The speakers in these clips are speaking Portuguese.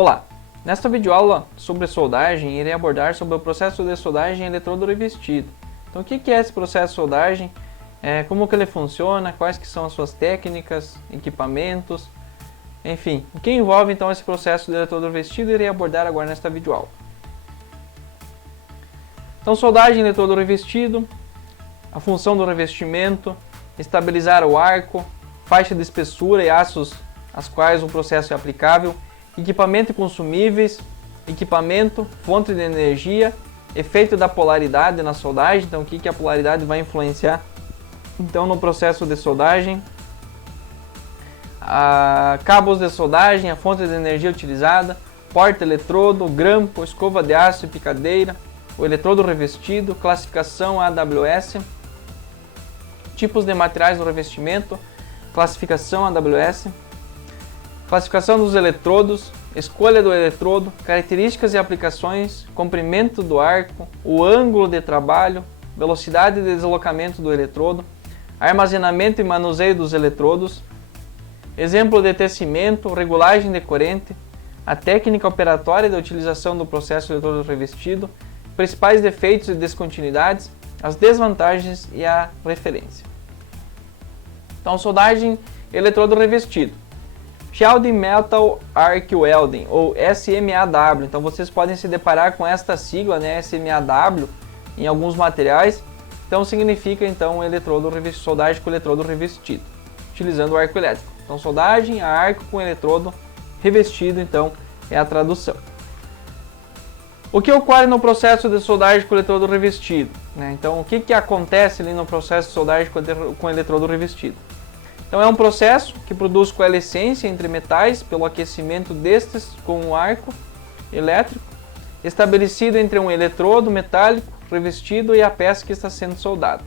Olá! Nesta videoaula sobre soldagem, irei abordar sobre o processo de soldagem em eletrodo revestido. Então, o que é esse processo de soldagem? Como que ele funciona? Quais que são as suas técnicas, equipamentos? Enfim, o que envolve então esse processo de eletrodo revestido, irei abordar agora nesta videoaula. Então, soldagem em eletrodo revestido, a função do revestimento, estabilizar o arco, faixa de espessura e aços às quais o processo é aplicável, equipamento e consumíveis, equipamento, fonte de energia, efeito da polaridade na soldagem, então o que a polaridade vai influenciar então no processo de soldagem, cabos de soldagem, a fonte de energia utilizada, porta-eletrodo, grampo, escova de aço e picadeira, o eletrodo revestido, classificação AWS, tipos de materiais do revestimento, classificação AWS, classificação dos eletrodos, escolha do eletrodo, características e aplicações, comprimento do arco, o ângulo de trabalho, velocidade de deslocamento do eletrodo, armazenamento e manuseio dos eletrodos, exemplo de tecimento, regulagem de corrente, a técnica operatória da utilização do processo eletrodo revestido, principais defeitos e descontinuidades, as desvantagens e a referência. Então, soldagem eletrodo revestido. Shielding Metal Arc Welding, ou SMAW. Então vocês podem se deparar com esta sigla, né, SMAW, em alguns materiais. Então significa então soldagem com eletrodo revestido, utilizando o arco elétrico. Então soldagem a arco com eletrodo revestido, então é a tradução. O que ocorre no processo de soldagem com eletrodo revestido? Né? Então o que acontece ali no processo de soldagem com eletrodo revestido? Então é um processo que produz coalescência entre metais pelo aquecimento destes com o arco elétrico, estabelecido entre um eletrodo metálico revestido e a peça que está sendo soldada.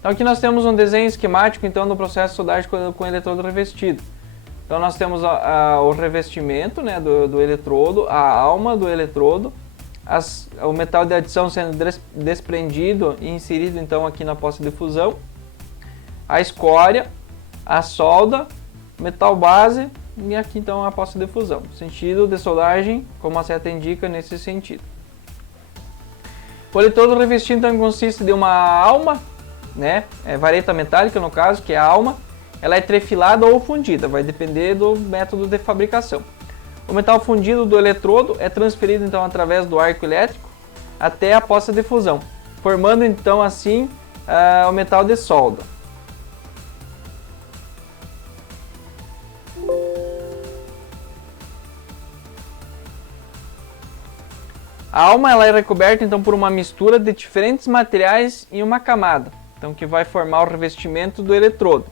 Então aqui nós temos um desenho esquemático então do processo de soldagem com eletrodo revestido. Então nós temos o revestimento, né, do eletrodo, a alma do eletrodo, o metal de adição sendo desprendido e inserido então aqui na poça de fusão, a escória, a solda, metal base e aqui então a poça de fusão. Sentido de soldagem, como a seta indica, nesse sentido. O eletrodo revestido então consiste de uma alma, né, vareta metálica no caso, que é a alma, ela é trefilada ou fundida, vai depender do método de fabricação. O metal fundido do eletrodo é transferido então através do arco elétrico até a poça de fusão, formando então assim o metal de solda. A alma ela é recoberta então por uma mistura de diferentes materiais em uma camada, então que vai formar o revestimento do eletrodo.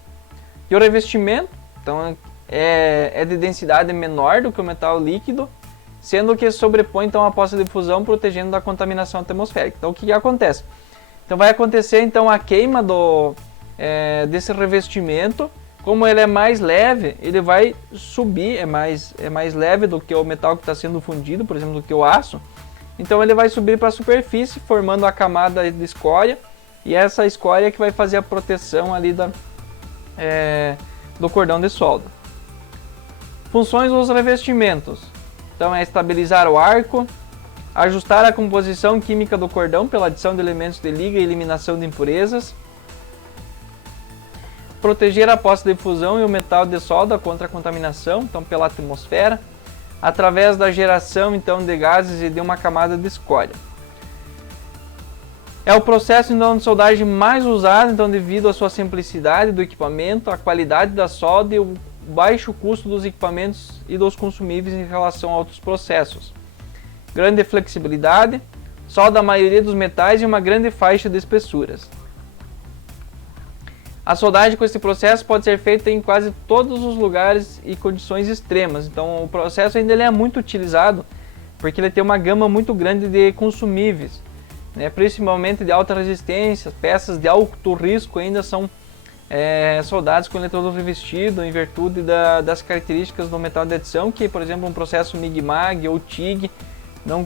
E o revestimento então é de densidade menor do que o metal líquido, sendo que sobrepõe então a poça de fusão, protegendo da contaminação atmosférica. Então o que acontece? Então vai acontecer então a queima desse revestimento. Como ele é mais leve, ele vai subir, é mais leve do que o metal que está sendo fundido, por exemplo, do que o aço. Então ele vai subir para a superfície, formando a camada de escória, e essa escória que vai fazer a proteção ali do cordão de solda. Funções dos revestimentos. Então é estabilizar o arco, ajustar a composição química do cordão pela adição de elementos de liga e eliminação de impurezas, proteger a poça de fusão e o metal de solda contra a contaminação, então pela atmosfera, através da geração então de gases e de uma camada de escória. É o processo então de soldagem mais usado então devido à sua simplicidade do equipamento, a qualidade da solda e o baixo custo dos equipamentos e dos consumíveis em relação a outros processos. Grande flexibilidade, solda a maioria dos metais e uma grande faixa de espessuras. A soldagem com esse processo pode ser feita em quase todos os lugares e condições extremas. Então o processo ainda é muito utilizado porque ele tem uma gama muito grande de consumíveis, né? Principalmente de alta resistência, peças de alto risco ainda são soldadas com eletrodo revestido em virtude das características do metal de adição, que por exemplo um processo MIG-MAG ou TIG não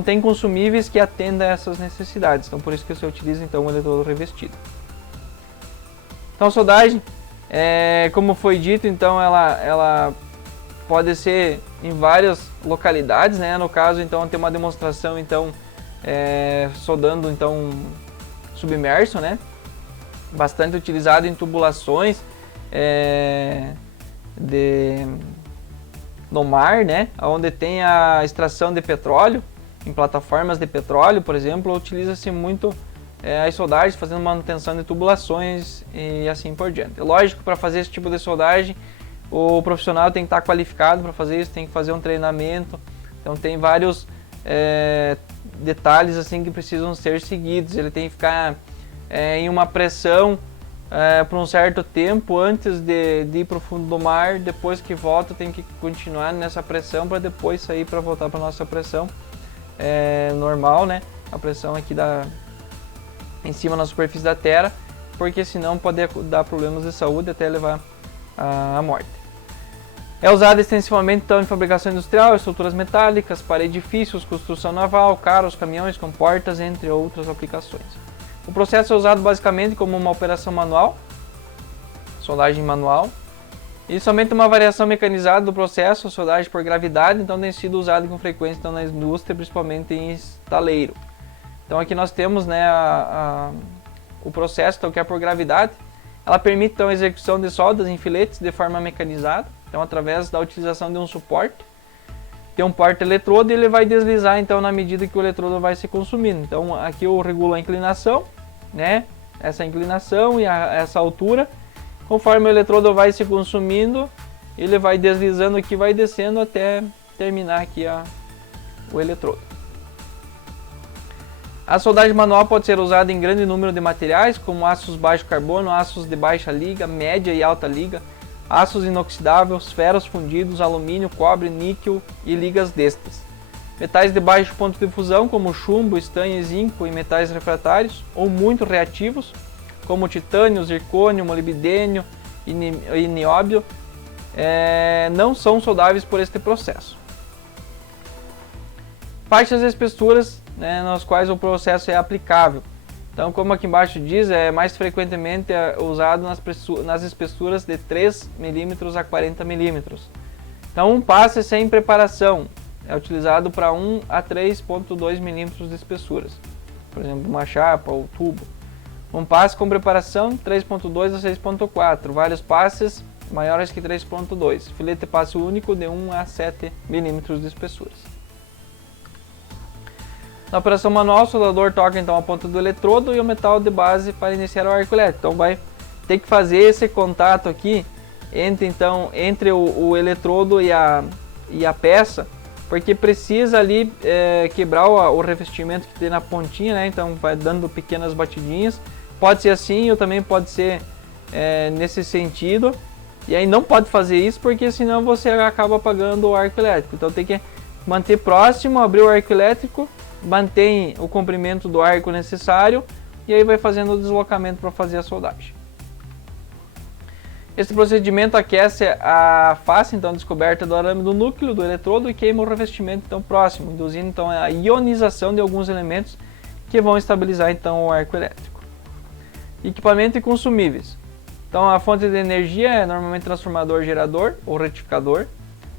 tem consumíveis que atendam a essas necessidades. Então por isso que você utiliza então o eletrodo revestido. Então a soldagem, como foi dito, então ela pode ser em várias localidades, né? No caso, então, tem uma demonstração, então, soldando, então, submerso, né? Bastante utilizado em tubulações no mar, né? Onde tem a extração de petróleo, em plataformas de petróleo, por exemplo, utiliza-se muito as soldagens, fazendo manutenção de tubulações e assim por diante. Lógico, para fazer esse tipo de soldagem, o profissional tem que estar qualificado para fazer isso, tem que fazer um treinamento, então tem vários detalhes assim que precisam ser seguidos. Ele tem que ficar em uma pressão por um certo tempo antes de ir para o fundo do mar. Depois que volta, tem que continuar nessa pressão para depois sair para voltar para a nossa pressão normal, né? A pressão aqui em cima na superfície da terra, porque senão pode dar problemas de saúde até levar à morte. É usado extensivamente então em fabricação industrial, estruturas metálicas, para edifícios, construção naval, carros, caminhões com portas, entre outras aplicações. O processo é usado basicamente como uma operação manual, soldagem manual, e somente uma variação mecanizada do processo, soldagem por gravidade, então tem sido usado com frequência então, na indústria, principalmente em estaleiro. Então aqui nós temos, né, o processo então, que é por gravidade. Ela permite então, a execução de soldas em filetes de forma mecanizada, então através da utilização de um suporte. Tem um porta-eletrodo e ele vai deslizar então na medida que o eletrodo vai se consumindo. Então aqui eu regulo a inclinação, né, essa inclinação e essa altura. Conforme o eletrodo vai se consumindo, ele vai deslizando aqui, vai descendo até terminar aqui o eletrodo. A soldagem manual pode ser usada em grande número de materiais, como aços baixo carbono, aços de baixa liga, média e alta liga, aços inoxidáveis, ferros fundidos, alumínio, cobre, níquel e ligas destas. Metais de baixo ponto de fusão, como chumbo, estanho, zinco e metais refratários, ou muito reativos, como titânio, zircônio, molibdênio e nióbio, não são soldáveis por este processo. Faixas e espessuras, né, nas quais o processo é aplicável. Então, como aqui embaixo diz, é mais frequentemente usado nas espessuras de 3 mm a 40 mm. Então, um passe sem preparação é utilizado para 1 a 3,2 mm de espessuras. Por exemplo, uma chapa ou tubo. Um passe com preparação 3,2 a 6,4. Vários passes maiores que 3,2. Filete passe único de 1 a 7 mm de espessuras. Na operação manual, o soldador toca então a ponta do eletrodo e o metal de base para iniciar o arco elétrico. Então vai ter que fazer esse contato aqui entre o eletrodo e a peça, porque precisa ali quebrar o revestimento que tem na pontinha, né? Então vai dando pequenas batidinhas. Pode ser assim ou também pode ser nesse sentido. E aí não pode fazer isso porque senão você acaba apagando o arco elétrico. Então tem que manter próximo, abrir o arco elétrico, mantém o comprimento do arco necessário e aí vai fazendo o deslocamento para fazer a soldagem. Esse procedimento aquece a face então descoberta do arame do núcleo do eletrodo e queima o revestimento então próximo, induzindo então a ionização de alguns elementos que vão estabilizar então o arco elétrico. Equipamento e consumíveis. Então a fonte de energia é normalmente transformador gerador ou retificador.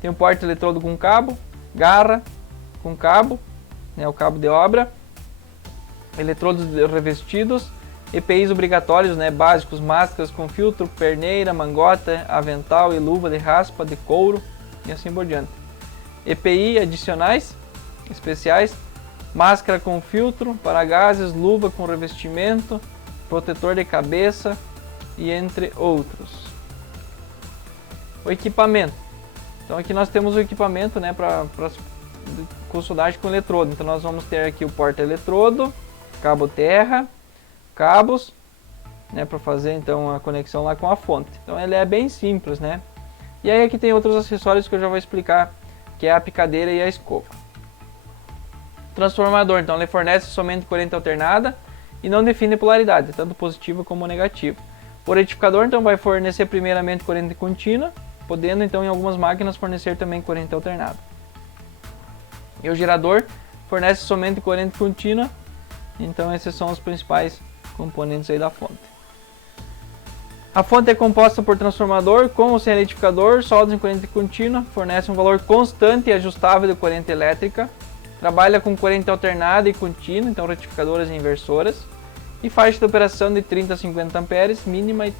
Tem um porta-eletrodo com cabo, garra com cabo, né, o cabo de obra, eletrodos revestidos, EPIs obrigatórios, né, básicos, máscaras com filtro, perneira, mangota, avental e luva de raspa, de couro e assim por diante. EPI adicionais, especiais, máscara com filtro para gases, luva com revestimento, protetor de cabeça e entre outros. O equipamento. Então aqui nós temos o equipamento, né, com soldagem com eletrodo. Então nós vamos ter aqui o porta-eletrodo, cabo terra, cabos, né, para fazer então a conexão lá com a fonte. Então ele é bem simples, né? E aí aqui tem outros acessórios que eu já vou explicar, que é a picadeira e a escova. Transformador, então ele fornece somente corrente alternada e não define polaridade, tanto positiva como negativa. O retificador então vai fornecer primeiramente corrente contínua, podendo então em algumas máquinas fornecer também corrente alternada. E o gerador fornece somente corrente contínua, então esses são os principais componentes aí da fonte. A fonte é composta por transformador com ou sem retificador, soldas em corrente contínua, fornece um valor constante e ajustável de corrente elétrica, trabalha com corrente alternada e contínua, então retificadoras e inversoras, e faixa de operação de 30 a 50 amperes mínima e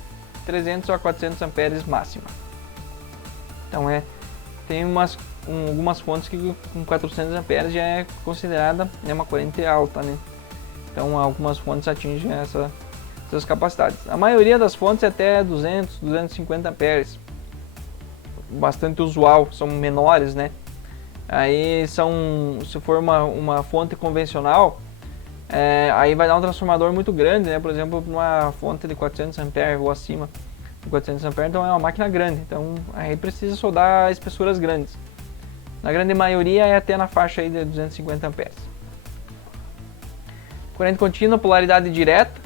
300 a 400 amperes máxima. Então tem algumas fontes que com 400 amperes já é considerada uma corrente alta, né? Então algumas fontes atingem essas capacidades. A maioria das fontes é até 200, 250 amperes, bastante usual, são menores, né? Aí se for uma fonte convencional, aí vai dar um transformador muito grande, né? Por exemplo, uma fonte de 400 amperes ou acima de 400 amperes, então é uma máquina grande, então aí precisa soldar espessuras grandes. Na grande maioria é até na faixa aí de 250 amperes. Corrente contínua, polaridade direta.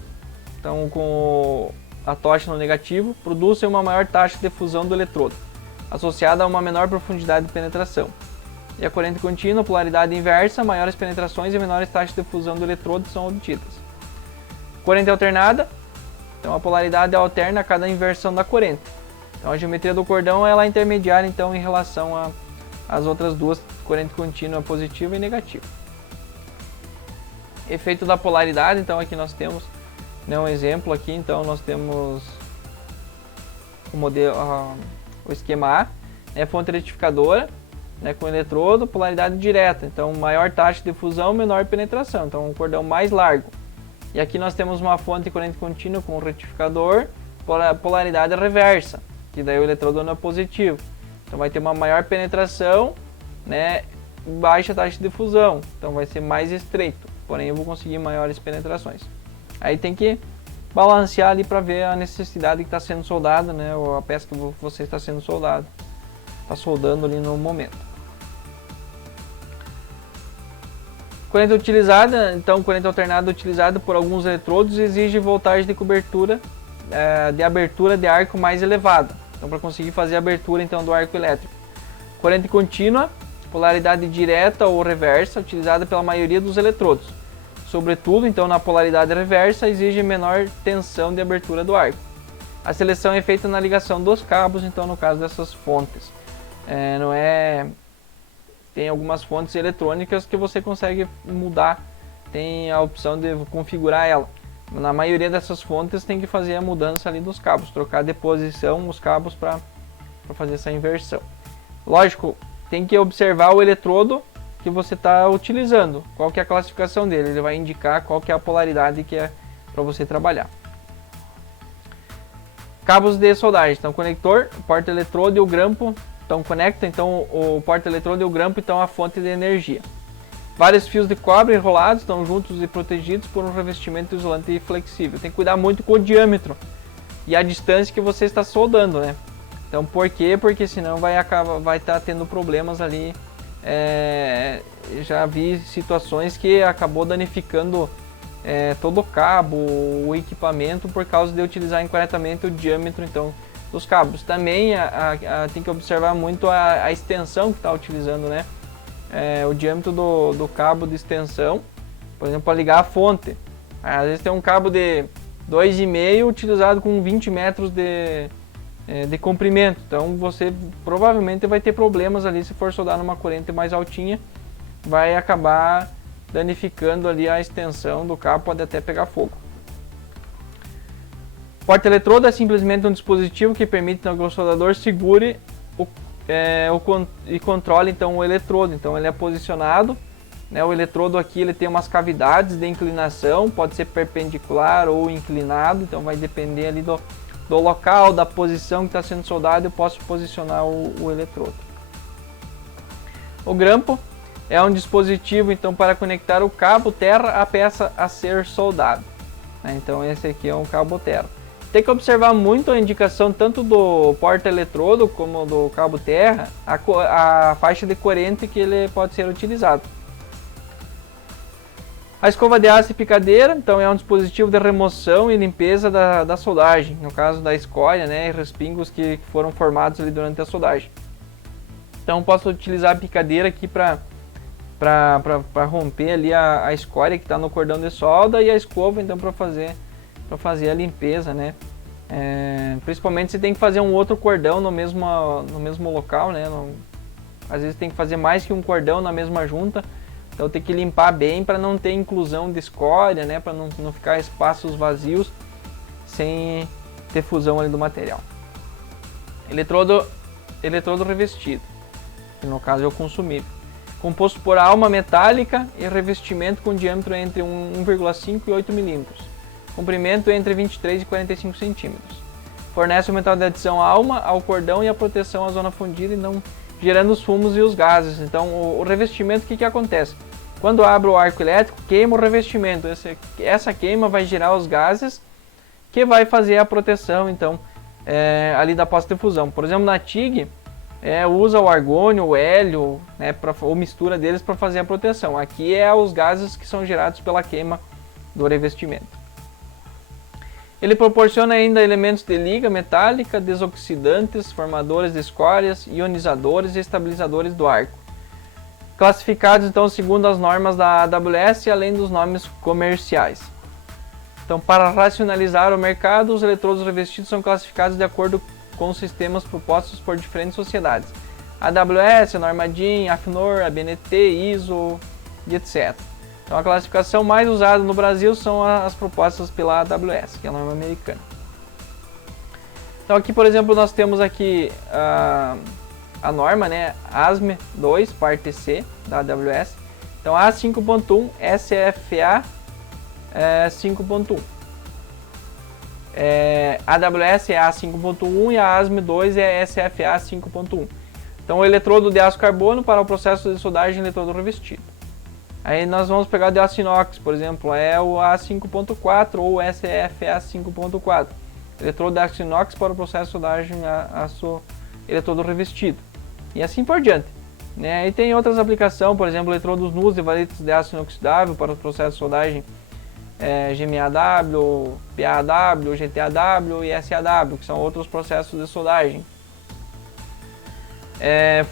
Então, com a tocha no negativo, produz uma maior taxa de fusão do eletrodo, associada a uma menor profundidade de penetração. E a corrente contínua, polaridade inversa, maiores penetrações e menores taxas de fusão do eletrodo são obtidas. Corrente alternada, então a polaridade alterna a cada inversão da corrente. Então a geometria do cordão ela é intermediária então, em relação às outras duas, corrente contínua positiva e negativa. Efeito da polaridade, então aqui nós temos um exemplo aqui, então nós temos o modelo, o esquema A, fonte retificadora, com eletrodo, polaridade direta, então maior taxa de fusão, menor penetração, então um cordão mais largo. E aqui nós temos uma fonte de corrente contínua com retificador, polaridade reversa, que daí o eletrodo não é positivo, então vai ter uma maior penetração, baixa taxa de fusão, então vai ser mais estreito, porém eu vou conseguir maiores penetrações. Aí tem que balancear ali para ver a necessidade que está sendo soldada, ou a peça que você está sendo soldado, está soldando ali no momento. Corrente utilizada, então corrente alternada utilizada por alguns eletrodos exige voltagem de cobertura de abertura de arco mais elevada, então para conseguir fazer a abertura então do arco elétrico. Corrente contínua, polaridade direta ou reversa, utilizada pela maioria dos eletrodos. Sobretudo, então, na polaridade reversa, exige menor tensão de abertura do arco. A seleção é feita na ligação dos cabos, então, no caso dessas fontes. Tem algumas fontes eletrônicas que você consegue mudar, tem a opção de configurar ela. Na maioria dessas fontes tem que fazer a mudança ali dos cabos, trocar de posição os cabos para fazer essa inversão. Lógico, tem que observar o eletrodo que você está utilizando, qual que é a classificação dele, ele vai indicar qual que é a polaridade que é para você trabalhar. Cabos de soldagem, então conector, porta-eletrodo e o grampo, então conecta, então o porta-eletrodo e o grampo, então a fonte de energia. Vários fios de cobre enrolados, estão juntos e protegidos por um revestimento isolante e flexível. Tem que cuidar muito com o diâmetro e a distância que você está soldando, Então por quê? Porque senão vai estar tendo problemas ali. Já vi situações que acabou danificando todo o cabo, o equipamento por causa de utilizar incorretamente o diâmetro então dos cabos. Também tem que observar muito a extensão que está utilizando, o diâmetro do cabo de extensão, por exemplo, para ligar a fonte. Às vezes tem um cabo de 2,5 utilizado com 20 metros de comprimento, então você provavelmente vai ter problemas ali se for soldar numa corrente mais altinha, vai acabar danificando ali a extensão do cabo, pode até pegar fogo. Porta-eletrodo é simplesmente um dispositivo que permite que o soldador segure e controle então o eletrodo, então ele é posicionado, o eletrodo aqui ele tem umas cavidades de inclinação, pode ser perpendicular ou inclinado, então vai depender ali do local, da posição que está sendo soldado, eu posso posicionar o eletrodo. O grampo é um dispositivo então para conectar o cabo terra à peça a ser soldado. Então esse aqui é um cabo terra. Tem que observar muito a indicação tanto do porta-eletrodo como do cabo terra, a faixa de corrente que ele pode ser utilizado. A escova de aço e picadeira, então é um dispositivo de remoção e limpeza da soldagem, no caso da escória, e respingos que foram formados ali durante a soldagem. Então posso utilizar a picadeira aqui para romper ali a escória que está no cordão de solda e a escova então para fazer a limpeza, Principalmente se tem que fazer um outro cordão no mesmo local, né? Às vezes tem que fazer mais que um cordão na mesma junta, então tem que limpar bem para não ter inclusão de escória, né? Para não ficar espaços vazios sem ter fusão ali do material. Eletrodo revestido, que no caso é o consumível, composto por alma metálica e revestimento com diâmetro entre 1,5 e 8 mm, comprimento entre 23 e 45 cm. Fornece o metal de adição alma ao cordão e a proteção à zona fundida e não gerando os fumos e os gases. Então o revestimento, o que acontece? Quando abre o arco elétrico, queima o revestimento. Essa queima vai gerar os gases que vai fazer a proteção então ali da poça de fusão. Por exemplo, na TIG usa o argônio, o hélio, né, ou mistura deles para fazer a proteção. Aqui os gases que são gerados pela queima do revestimento. Ele proporciona ainda elementos de liga metálica, desoxidantes, formadores de escórias, ionizadores e estabilizadores do arco. Classificados então segundo as normas da AWS, além dos nomes comerciais. Então, para racionalizar o mercado, os eletrodos revestidos são classificados de acordo com os sistemas propostos por diferentes sociedades. AWS, norma DIN, AFNOR, ABNT, ISO e etc. Então a classificação mais usada no Brasil são as propostas pela AWS, que é a norma americana. Então aqui, por exemplo, nós temos aqui a norma, né, ASME 2, parte C, da AWS. Então A5.1, SFA 5.1. A AWS é A5.1 e a ASME 2 é SFA 5.1. Então o eletrodo de aço carbono para o processo de soldagem eletrodo revestido. Aí nós vamos pegar o de aço inox, por exemplo, é o A5.4 ou SFA 5.4. Eletrodo de aço inox para o processo de soldagem aço eletrodo revestido. E assim por diante. Né? E tem outras aplicações, por exemplo, eletrodos nus de valetes de aço inoxidável para o processo de soldagem GMAW, PAW, GTAW e SAW, que são outros processos de soldagem.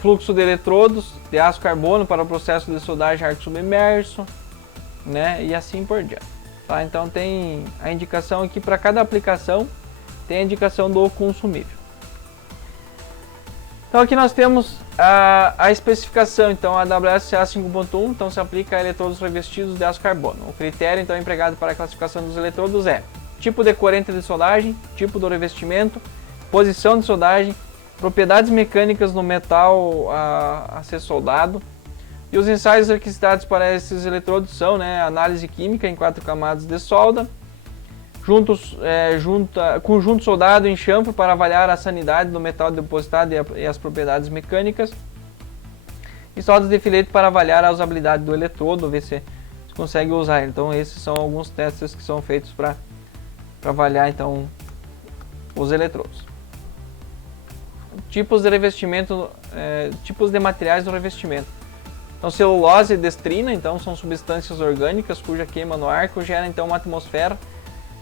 Fluxo de eletrodos de aço carbono para o processo de soldagem arco submerso, né? E assim por diante. Tá? Então tem a indicação aqui para cada aplicação, tem a indicação do consumível. Então aqui nós temos a especificação, então a AWS A5.1, então se aplica a eletrodos revestidos de aço carbono. O critério então empregado para a classificação dos eletrodos é tipo de corrente de soldagem, tipo do revestimento, posição de soldagem, propriedades mecânicas no metal a ser soldado. E os ensaios requisitados para esses eletrodos são, né, análise química em 4 camadas de solda, conjunto soldado em chanfro para avaliar a sanidade do metal depositado e as propriedades mecânicas, e soldas de filete para avaliar a usabilidade do eletrodo, ver se consegue usar. Então esses são alguns testes que são feitos para avaliar então os eletrodos. Tipos de revestimento, tipos de materiais do revestimento. Então, celulose e destrina, então, são substâncias orgânicas cuja queima no arco gera então uma atmosfera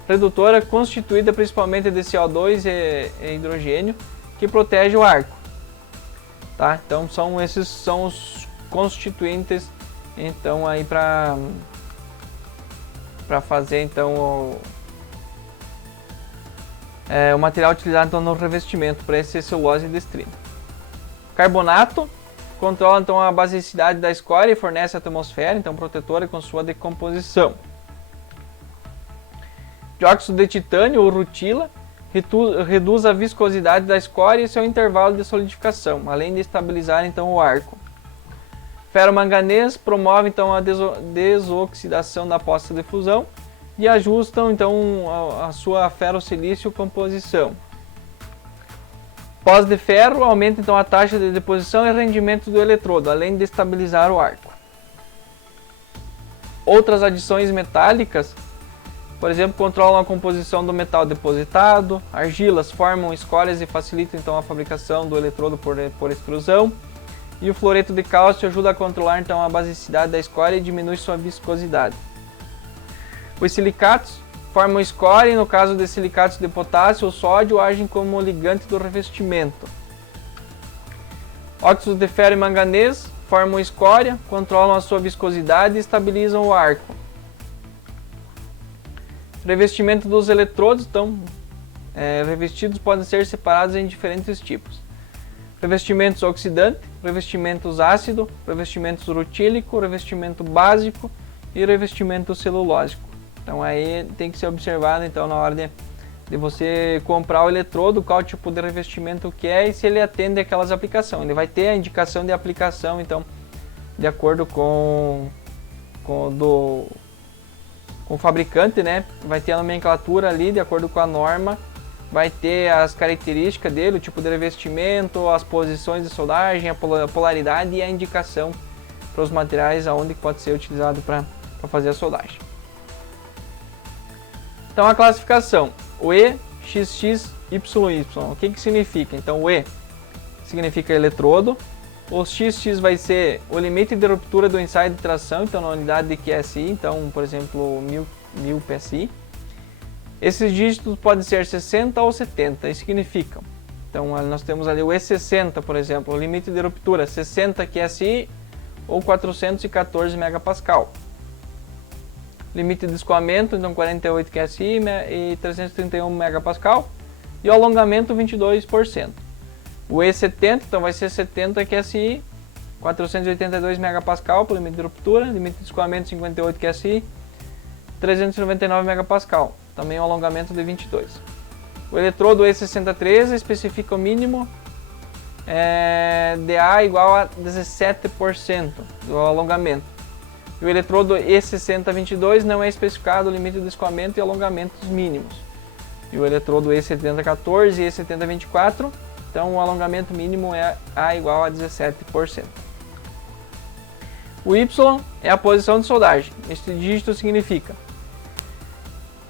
redutora constituída principalmente de CO2 e hidrogênio que protege o arco. Tá? Então, esses são os constituintes então aí para fazer então o material utilizado então, no revestimento para esse celulose e destrina. Carbonato controla então a basicidade da escória e fornece a atmosfera então protetora com sua decomposição. Dióxido de titânio ou rutila reduz a viscosidade da escória e seu intervalo de solidificação, além de estabilizar então o arco. Ferromanganês promove então a desoxidação da poça de fusão e ajustam então a sua ferro-silício composição. Pós de ferro aumenta então a taxa de deposição e rendimento do eletrodo, além de estabilizar o arco. Outras adições metálicas, por exemplo, controlam a composição do metal depositado. Argilas formam escórias e facilitam então a fabricação do eletrodo por extrusão. E o fluoreto de cálcio ajuda a controlar então a basicidade da escória e diminui sua viscosidade. Os silicatos formam escória e no caso de silicatos de potássio ou sódio agem como ligante do revestimento. Óxidos de ferro e manganês formam escória, controlam a sua viscosidade e estabilizam o arco. Revestimento dos eletrodos, então revestidos podem ser separados em diferentes tipos. Revestimentos oxidante, revestimentos ácido, revestimentos rutílico, revestimento básico e revestimento celulósico. Então aí tem que ser observado então na hora de você comprar o eletrodo, qual tipo de revestimento que é e se ele atende aquelas aplicações. Ele vai ter a indicação de aplicação, então, de acordo com o fabricante, né? Vai ter a nomenclatura ali, de acordo com a norma, vai ter as características dele, o tipo de revestimento, as posições de soldagem, a polaridade e a indicação para os materiais aonde pode ser utilizado para fazer a soldagem. Então a classificação, o E, XX, YY, o que significa? Então o E significa eletrodo, o XX vai ser o limite de ruptura do ensaio de tração, então na unidade de QSI, então por exemplo 1000 PSI. Esses dígitos podem ser 60 ou 70, isso significa. Então nós temos ali o E60, por exemplo, o limite de ruptura 60 QSI ou 414 MPa. Limite de escoamento, então 48 QSI e 331 MPa. E o alongamento 22%. O E70, então vai ser 70 QSI, 482 MPa para o limite de ruptura, limite de escoamento 58 QSI, 399 MPa, também um alongamento de 22. O eletrodo E6013 especifica o mínimo DA igual a 17% do alongamento. E o eletrodo E6022 não é especificado o limite de escoamento e alongamentos mínimos. E o eletrodo E7014 e E7024, então o alongamento mínimo é A igual a 17%. O Y é a posição de soldagem. Este dígito significa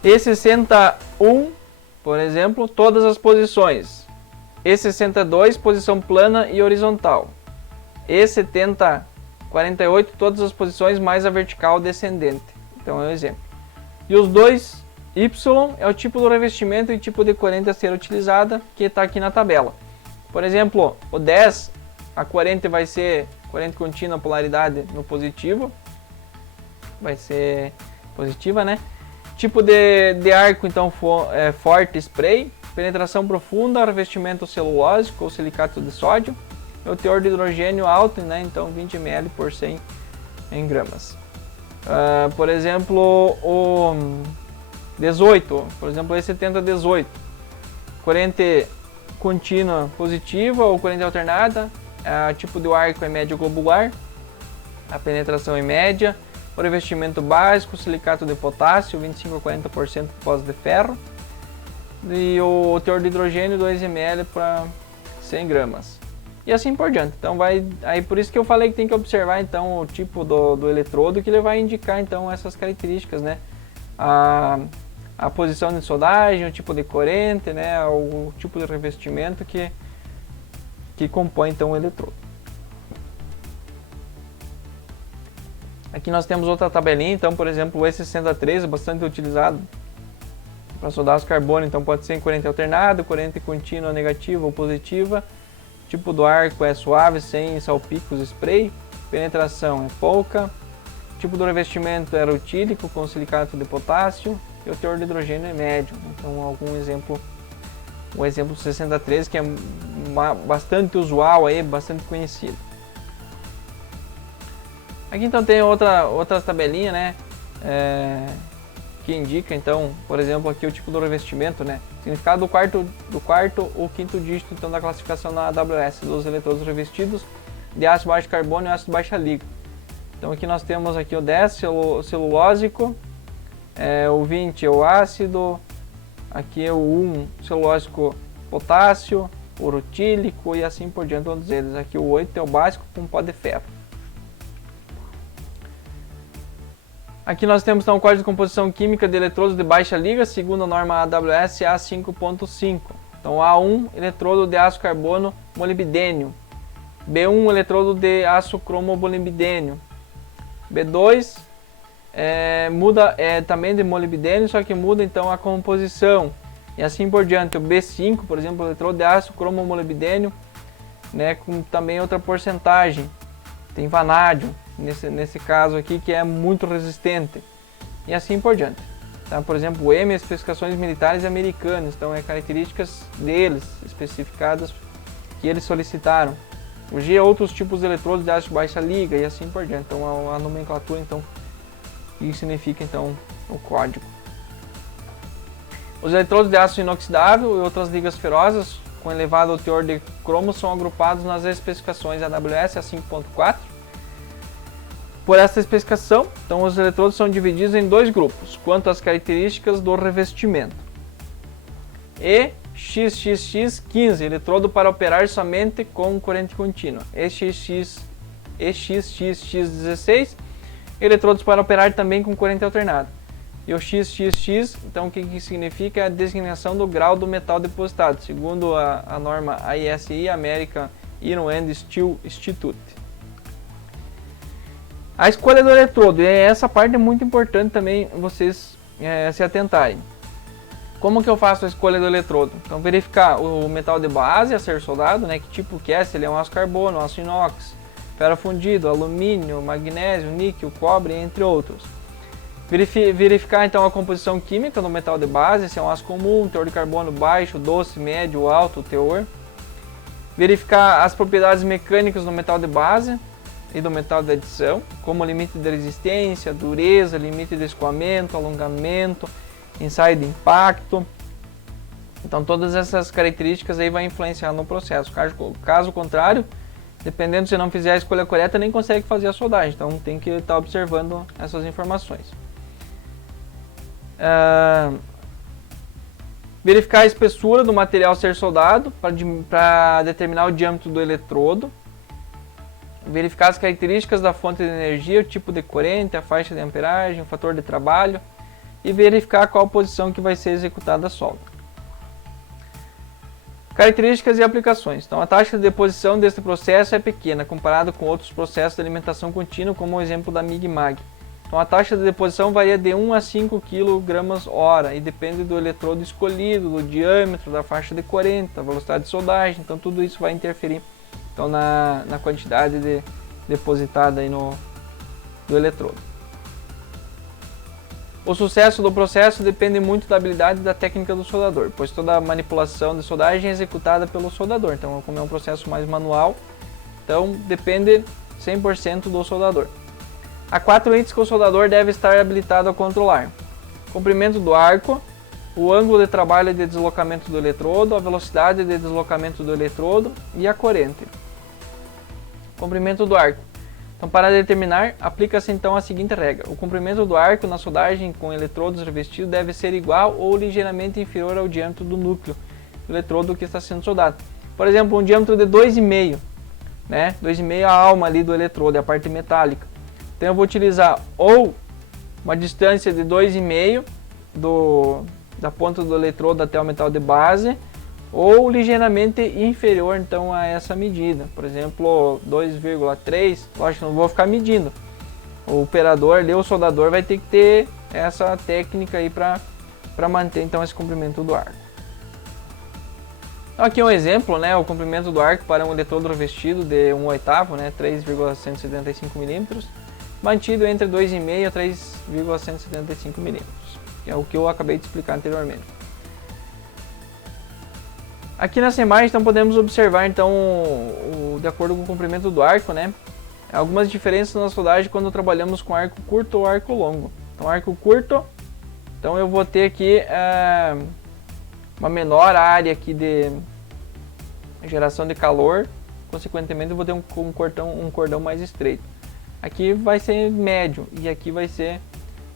E61, por exemplo, todas as posições. E62, posição plana e horizontal. E7048, todas as posições mais a vertical descendente. Então é um exemplo. E os dois Y é o tipo do revestimento e tipo de corrente a ser utilizada, que está aqui na tabela. Por exemplo, o 10, a corrente vai ser corrente contínua, polaridade no positivo. Vai ser positiva, né? Tipo de arco, então, forte, spray. Penetração profunda, revestimento celulósico ou silicato de sódio. E o teor de hidrogênio alto, né? Então 20 ml por 100 em gramas. Por exemplo, o 18, por exemplo, E7018. Corrente contínua positiva ou corrente alternada. Tipo de arco é médio globular. A penetração é média. O revestimento básico, silicato de potássio, 25 a 40% pós de ferro. E o teor de hidrogênio, 2 ml para 100 gramas. E assim por diante. Então aí por isso que eu falei que tem que observar então o tipo do eletrodo, que ele vai indicar então essas características, né? A posição de soldagem, o tipo de corrente, né? O tipo de revestimento que compõe então o eletrodo. Aqui nós temos outra tabelinha, então, por exemplo, o E63 é bastante utilizado para soldar os carbono, então pode ser em corrente alternada, corrente contínua negativa ou positiva. Tipo do arco é suave, sem salpicos, spray. Penetração é pouca. Tipo do revestimento é rutílico, com silicato de potássio. E o teor de hidrogênio é médio. Então, algum exemplo, o exemplo 63, que é bastante usual, aí, bastante conhecido. Aqui então tem outra tabelinha, né, que indica então, por exemplo, aqui o tipo do revestimento, né, significado do quarto ou quinto dígito então da classificação na AWS dos eletrodos revestidos de ácido baixo carbono e ácido baixa liga. Então aqui nós temos aqui o 10 celulósico, o 20 é o ácido, aqui é o 1 celulósico potássio, o rutílico e assim por diante todos eles. Aqui o 8 é o básico com pó de ferro. Aqui nós temos então o código de composição química de eletrodos de baixa liga, segundo a norma AWS A5.5. Então A1, eletrodo de aço carbono molibdênio. B1, eletrodo de aço cromo molibdênio. B2 muda também de molibdênio, só que muda então a composição. E assim por diante. O B5, por exemplo, eletrodo de aço cromo molibdênio, né, com também outra porcentagem. Tem vanádio. Nesse caso aqui, que é muito resistente, e assim por diante. Tá? Por exemplo, o M é especificações militares americanas, então é características deles, especificadas que eles solicitaram. O G é outros tipos de eletrodos de aço de baixa liga e assim por diante. Então a nomenclatura, então, isso significa então o código. Os eletrodos de aço inoxidável e outras ligas ferrosas com elevado teor de cromo são agrupados nas especificações AWS A5.4. Por essa especificação, então, os eletrodos são divididos em dois grupos, quanto às características do revestimento. E XXX15, eletrodo para operar somente com corrente contínua. XXX16, eletrodos para operar também com corrente alternada. E o XXX, então, o que significa? É a designação do grau do metal depositado, segundo a norma AISI, American Iron and Steel Institute. A escolha do eletrodo, e essa parte é muito importante também vocês se atentarem. Como que eu faço a escolha do eletrodo? Então, verificar o metal de base a ser soldado, né, que tipo que é, se ele é um aço carbono, aço inox, ferro fundido, alumínio, magnésio, níquel, cobre, entre outros. Verificar então a composição química do metal de base, se é um aço comum, teor de carbono baixo, doce, médio, alto teor. Verificar as propriedades mecânicas do metal de base e do metal de adição, como limite de resistência, dureza, limite de escoamento, alongamento, ensaio de impacto. Então todas essas características aí vai influenciar no processo. Caso contrário, dependendo se não fizer a escolha correta, nem consegue fazer a soldagem. Então tem que estar observando essas informações. Verificar a espessura do material a ser soldado para determinar o diâmetro do eletrodo. Verificar as características da fonte de energia, o tipo de corrente, a faixa de amperagem, o fator de trabalho e verificar qual posição que vai ser executada a solda. Características e aplicações. Então, a taxa de deposição deste processo é pequena comparado com outros processos de alimentação contínua, como o exemplo da MIG-MAG. Então, a taxa de deposição varia de 1 a 5 kg/hora e depende do eletrodo escolhido, do diâmetro, da faixa de corrente, da velocidade de soldagem. Então, tudo isso vai interferir então, na quantidade depositada aí do eletrodo. O sucesso do processo depende muito da habilidade e da técnica do soldador, pois toda a manipulação de soldagem é executada pelo soldador. Então, como é um processo mais manual, então depende 100% do soldador. Há 4 itens que o soldador deve estar habilitado a controlar: comprimento do arco, o ângulo de trabalho e de deslocamento do eletrodo, a velocidade de deslocamento do eletrodo e a corrente. Comprimento do arco. Então, para determinar, aplica-se então a seguinte regra: o comprimento do arco na soldagem com eletrodos revestidos deve ser igual ou ligeiramente inferior ao diâmetro do núcleo do eletrodo que está sendo soldado. Por exemplo, um diâmetro de 2,5, né? 2,5 a alma ali do eletrodo, é a parte metálica. Então eu vou utilizar ou uma distância de 2,5 da ponta do eletrodo até o metal de base, ou ligeiramente inferior então a essa medida, por exemplo 2,3, lógico, não vou ficar medindo. O operador ali, o soldador, vai ter que ter essa técnica aí para manter então esse comprimento do arco. Então, aqui um exemplo, né, o comprimento do arco para um eletrodo revestido de 1/8, né, 3,175 mm, mantido entre 2,5 a 3,175 mm, que é o que eu acabei de explicar anteriormente. Aqui nessa imagem então podemos observar então de acordo com o comprimento do arco, né, algumas diferenças na soldagem quando trabalhamos com arco curto ou arco longo. Então, arco curto, então eu vou ter aqui uma menor área aqui de geração de calor, consequentemente eu vou ter um cordão mais estreito. Aqui vai ser médio e aqui vai ser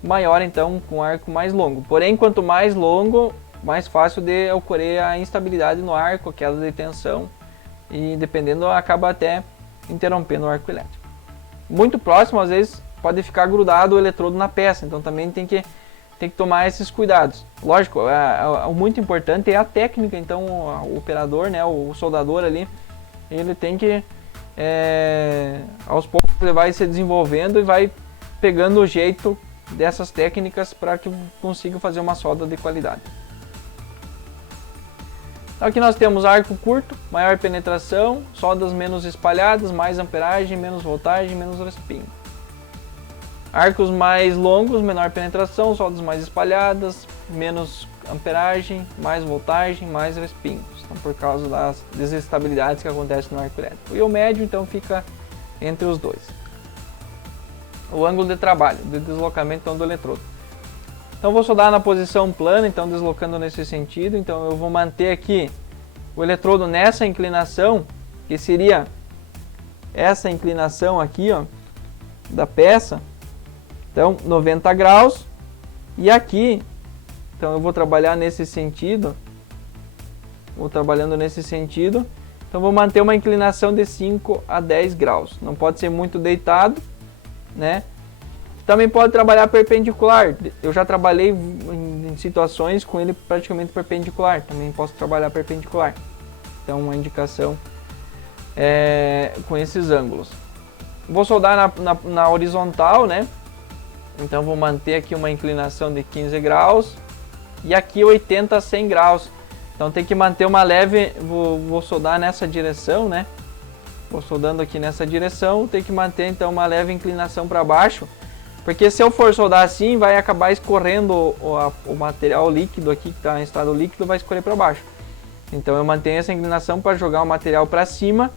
maior então com arco mais longo. Porém, quanto mais longo, mais fácil de ocorrer a instabilidade no arco, a queda de tensão e dependendo acaba até interrompendo o arco elétrico. Muito próximo, às vezes pode ficar grudado o eletrodo na peça, então também tem que tomar esses cuidados. Lógico, o muito importante é a técnica, então o operador, né, o soldador ali, ele tem que aos poucos ele vai se desenvolvendo e vai pegando o jeito dessas técnicas para que consiga fazer uma solda de qualidade. Então aqui nós temos arco curto, maior penetração, soldas menos espalhadas, mais amperagem, menos voltagem, menos respingo. Arcos mais longos, menor penetração, soldas mais espalhadas, menos amperagem, mais voltagem, mais respingos. Então, por causa das desestabilidades que acontecem no arco elétrico. E o médio, então, fica entre os dois. O ângulo de trabalho, de deslocamento então, do eletrodo. Então, vou soldar na posição plana, então, deslocando nesse sentido. Então, eu vou manter aqui o eletrodo nessa inclinação, que seria essa inclinação aqui, ó, da peça. Então, 90 graus. E aqui, então eu vou trabalhar nesse sentido. Vou trabalhando nesse sentido. Então, vou manter uma inclinação de 5 a 10 graus. Não pode ser muito deitado, né? Também pode trabalhar perpendicular. Eu já trabalhei em situações com ele praticamente perpendicular. Também posso trabalhar perpendicular. Então, uma indicação com esses ângulos. Vou soldar na horizontal, né? Então, vou manter aqui uma inclinação de 15 graus. E aqui 80 a 100 graus. Então, tem que manter uma leve... Vou soldar nessa direção, né? Vou soldando aqui nessa direção. Tem que manter, então, uma leve inclinação para baixo. Porque se eu for soldar assim, vai acabar escorrendo o material líquido aqui, que está em estado líquido, vai escorrer para baixo. Então, eu mantenho essa inclinação para jogar o material para cima,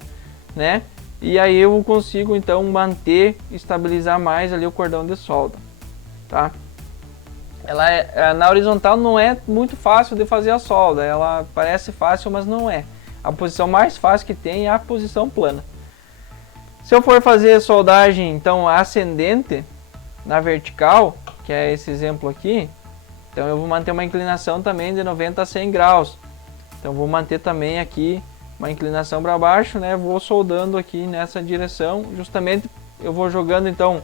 né? E aí eu consigo, então, manter, estabilizar mais ali o cordão de solda, tá? Na horizontal não é muito fácil de fazer a solda, ela parece fácil, mas não é. A posição mais fácil que tem é a posição plana. Se eu for fazer soldagem, então, ascendente, na vertical, que é esse exemplo aqui, então eu vou manter uma inclinação também de 90 a 100 graus. Então vou manter também aqui uma inclinação para baixo, né? Vou soldando aqui nessa direção, justamente eu vou jogando, então,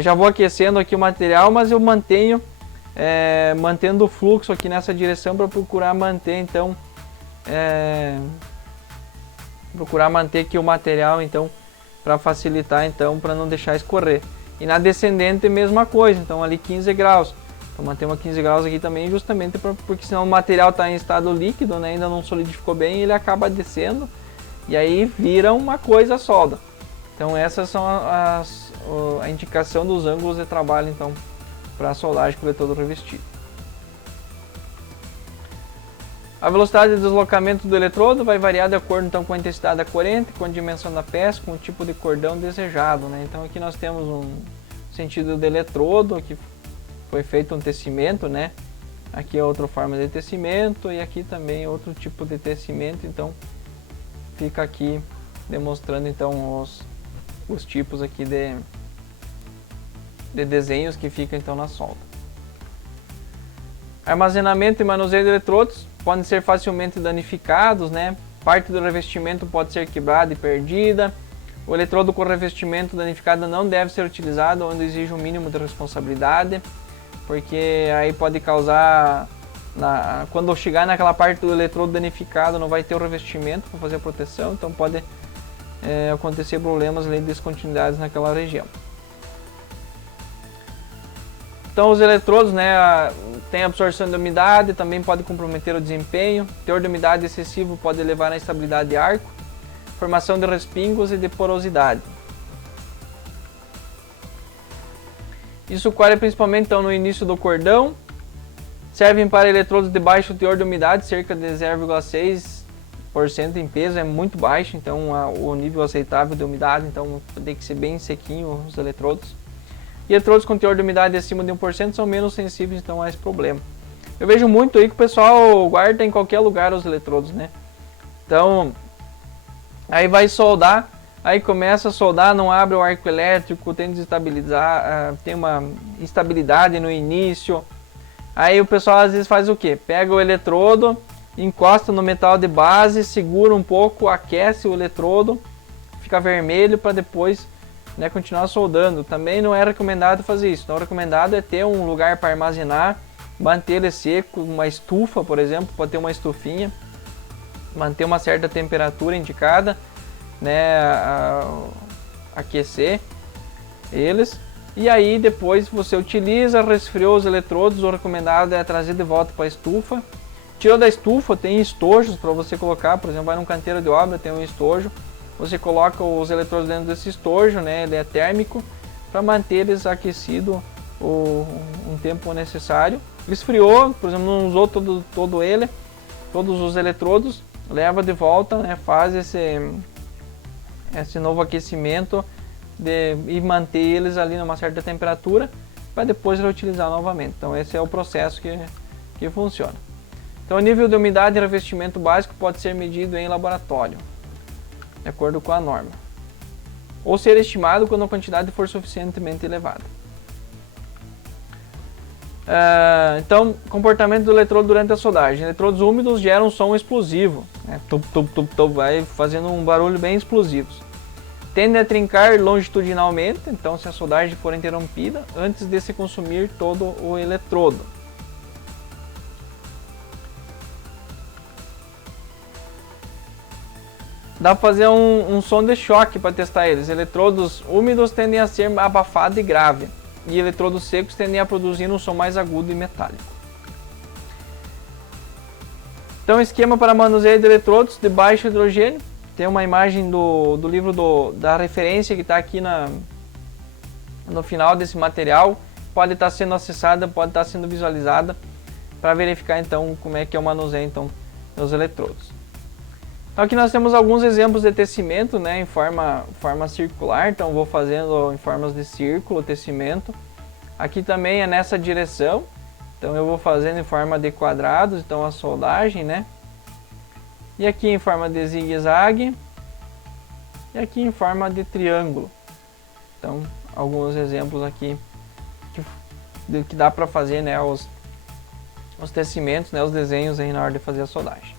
já vou aquecendo aqui o material, mas eu mantenho, mantendo o fluxo aqui nessa direção para procurar manter, então, aqui o material, então, para facilitar, então, para não deixar escorrer. E na descendente, mesma coisa, então ali 15 graus. Então manter uma 15 graus aqui também, justamente porque senão o material está em estado líquido, né, ainda não solidificou bem, ele acaba descendo e aí vira uma coisa solda. Então essas são a indicação dos ângulos de trabalho, então, para a soldagem com o eletrodo revestido. A velocidade de deslocamento do eletrodo vai variar de acordo, então, com a intensidade da corrente, com a dimensão da peça, com o tipo de cordão desejado, né? Então aqui nós temos um sentido de eletrodo, aqui foi feito um tecimento, né? Aqui é outra forma de tecimento e aqui também outro tipo de tecimento, então fica aqui demonstrando, então, os tipos aqui de desenhos que ficam, então, na solda. Armazenamento e manuseio de eletrodos podem ser facilmente danificados, né? Parte do revestimento pode ser quebrada e perdida. O eletrodo com revestimento danificado não deve ser utilizado onde exige um mínimo de responsabilidade, porque aí pode causar, quando chegar naquela parte do eletrodo danificado, não vai ter o revestimento para fazer a proteção, então pode acontecer problemas de descontinuidades naquela região. Então os eletrodos, né, têm absorção de umidade, também pode comprometer o desempenho. Teor de umidade excessivo pode levar à instabilidade de arco, formação de respingos e de porosidade. Isso ocorre principalmente, então, no início do cordão. Servem para eletrodos de baixo teor de umidade, cerca de 0,6% em peso, é muito baixo, então o nível aceitável de umidade, então tem que ser bem sequinho os eletrodos. E eletrodos com teor de umidade acima de 1% são menos sensíveis, então, a esse problema. Eu vejo muito aí que o pessoal guarda em qualquer lugar os eletrodos, né? Então, aí vai soldar, aí começa a soldar, não abre o arco elétrico, tem tem uma instabilidade no início. Aí o pessoal às vezes faz o quê? Pega o eletrodo, encosta no metal de base, segura um pouco, aquece o eletrodo, fica vermelho para depois, né, continuar soldando. Também não é recomendado fazer isso. Não é recomendado é ter um lugar para armazenar, manter ele seco, uma estufa, por exemplo, pode ter uma estufinha, manter uma certa temperatura indicada, né, aquecer eles, e aí depois você utiliza, resfriou os eletrodos, o recomendado é trazer de volta para a estufa. Tirou da estufa, tem estojos para você colocar, por exemplo, vai num canteiro de obra, tem um estojo, você coloca os eletrodos dentro desse estojo, né, ele é térmico, para manter eles aquecidos um tempo necessário. Esfriou, por exemplo, não usou todos os eletrodos, leva de volta, né, faz esse novo aquecimento e manter eles ali numa certa temperatura para depois reutilizar novamente. Então esse é o processo que funciona. Então o nível de umidade e revestimento básico pode ser medido em laboratório, de acordo com a norma, ou ser estimado quando a quantidade for suficientemente elevada. Então, comportamento do eletrodo durante a soldagem. Eletrodos úmidos geram um som explosivo, né? Tup, tup, tup, tup, vai fazendo um barulho bem explosivo. Tendem a trincar longitudinalmente, então se a soldagem for interrompida, antes de se consumir todo o eletrodo. Dá para fazer um som de choque para testar eles. Eletrodos úmidos tendem a ser abafado e grave, e eletrodos secos tendem a produzir um som mais agudo e metálico. Então, esquema para manuseio de eletrodos de baixo hidrogênio. Tem uma imagem do livro da referência que está aqui no final desse material. Pode estar sendo acessada, pode estar sendo visualizada para verificar então como é que é o manuseio então, dos eletrodos. Então aqui nós temos alguns exemplos de tecimento, né, em forma circular, então vou fazendo em formas de círculo, tecimento. Aqui também é nessa direção, então eu vou fazendo em forma de quadrados, então a soldagem, né. E aqui em forma de zigue-zague, e aqui em forma de triângulo. Então alguns exemplos aqui que dá para fazer, né, os tecimentos, né, os desenhos aí na hora de fazer a soldagem.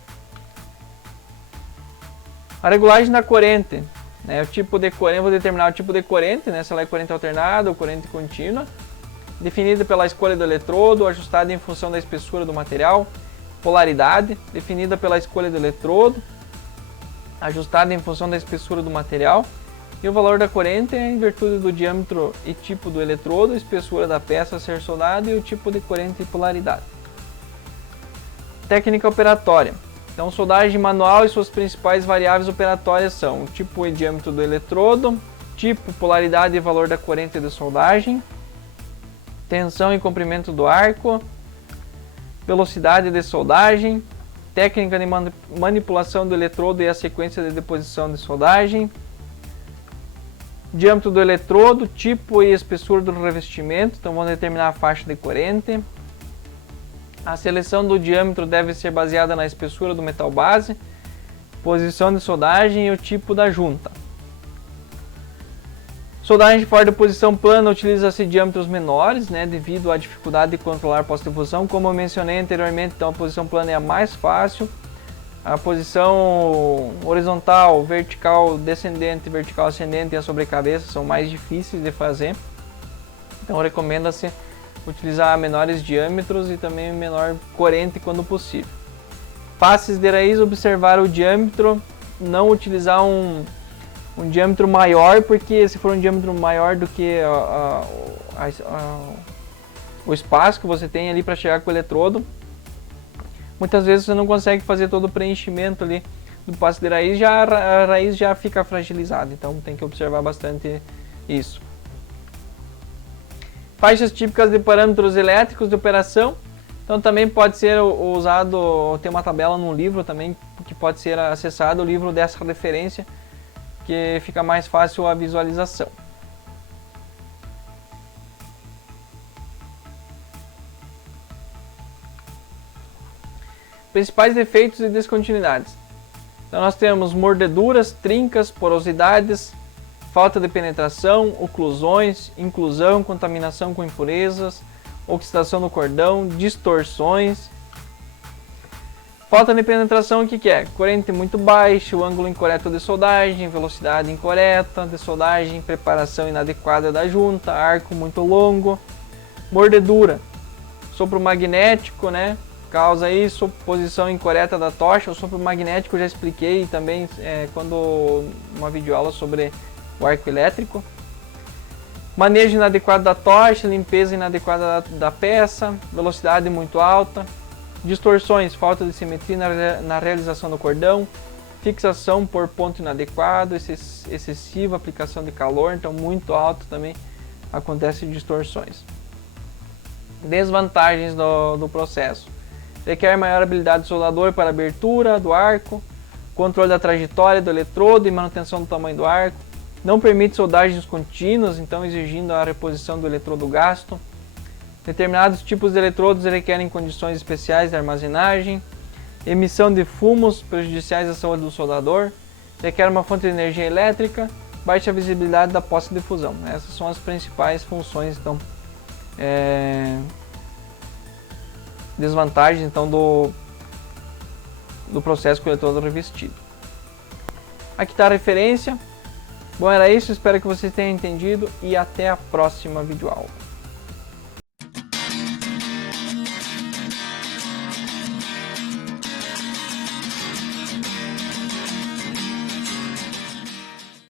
A regulagem da corrente, né, o tipo de corrente, vou determinar o tipo de corrente, né, se ela é corrente alternada ou corrente contínua, definida pela escolha do eletrodo, ajustada em função da espessura do material. Polaridade, definida pela escolha do eletrodo, ajustada em função da espessura do material. E o valor da corrente é em virtude do diâmetro e tipo do eletrodo, espessura da peça a ser soldada e o tipo de corrente e polaridade. Técnica operatória. Então, soldagem manual e suas principais variáveis operatórias são o tipo e diâmetro do eletrodo, tipo, polaridade e valor da corrente de soldagem, tensão e comprimento do arco, velocidade de soldagem, técnica de manipulação do eletrodo e a sequência de deposição de soldagem, diâmetro do eletrodo, tipo e espessura do revestimento, então vamos determinar a faixa de corrente. A seleção do diâmetro deve ser baseada na espessura do metal base, posição de soldagem e o tipo da junta. Soldagem fora de posição plana utiliza-se diâmetros menores, né, devido à dificuldade de controlar a pós-difusão. Como eu mencionei anteriormente, então a posição plana é a mais fácil. A posição horizontal, vertical descendente, vertical ascendente e a sobrecabeça são mais difíceis de fazer. Então recomenda-se utilizar menores diâmetros e também menor corrente quando possível. Passes de raiz, observar o diâmetro, não utilizar um diâmetro maior, porque se for um diâmetro maior do que o espaço que você tem ali para chegar com o eletrodo, muitas vezes você não consegue fazer todo o preenchimento ali do passe de raiz, a raiz já fica fragilizada, então tem que observar bastante isso. Faixas típicas de parâmetros elétricos de operação, então também pode ser usado, tem uma tabela no livro também, que pode ser acessado, o livro dessa referência, que fica mais fácil a visualização. Principais defeitos e descontinuidades. Então nós temos mordeduras, trincas, porosidades, falta de penetração, oclusões, inclusão, contaminação com impurezas, oxidação do cordão, distorções. Falta de penetração, o que é? Corrente muito baixa, o ângulo incorreto de soldagem, velocidade incorreta de soldagem, preparação inadequada da junta, arco muito longo. Mordedura, sopro magnético, né? Causa isso, posição incorreta da tocha. O sopro magnético eu já expliquei também quando uma videoaula sobre o arco elétrico. Manejo inadequado da tocha, limpeza inadequada da peça, velocidade muito alta. Distorções, falta de simetria na realização do cordão, fixação por ponto inadequado, excessiva aplicação de calor, então muito alto também acontecem distorções. Desvantagens do processo: requer maior habilidade do soldador para abertura do arco, controle da trajetória do eletrodo e manutenção do tamanho do arco. Não permite soldagens contínuas, então exigindo a reposição do eletrodo gasto. Determinados tipos de eletrodos requerem condições especiais de armazenagem. Emissão de fumos prejudiciais à saúde do soldador. Requer uma fonte de energia elétrica. Baixa visibilidade da poça de fusão. Essas são as principais funções, então, desvantagens então, do processo com o eletrodo revestido. Aqui está a referência. Bom, era isso. Espero que vocês tenham entendido e até a próxima videoaula.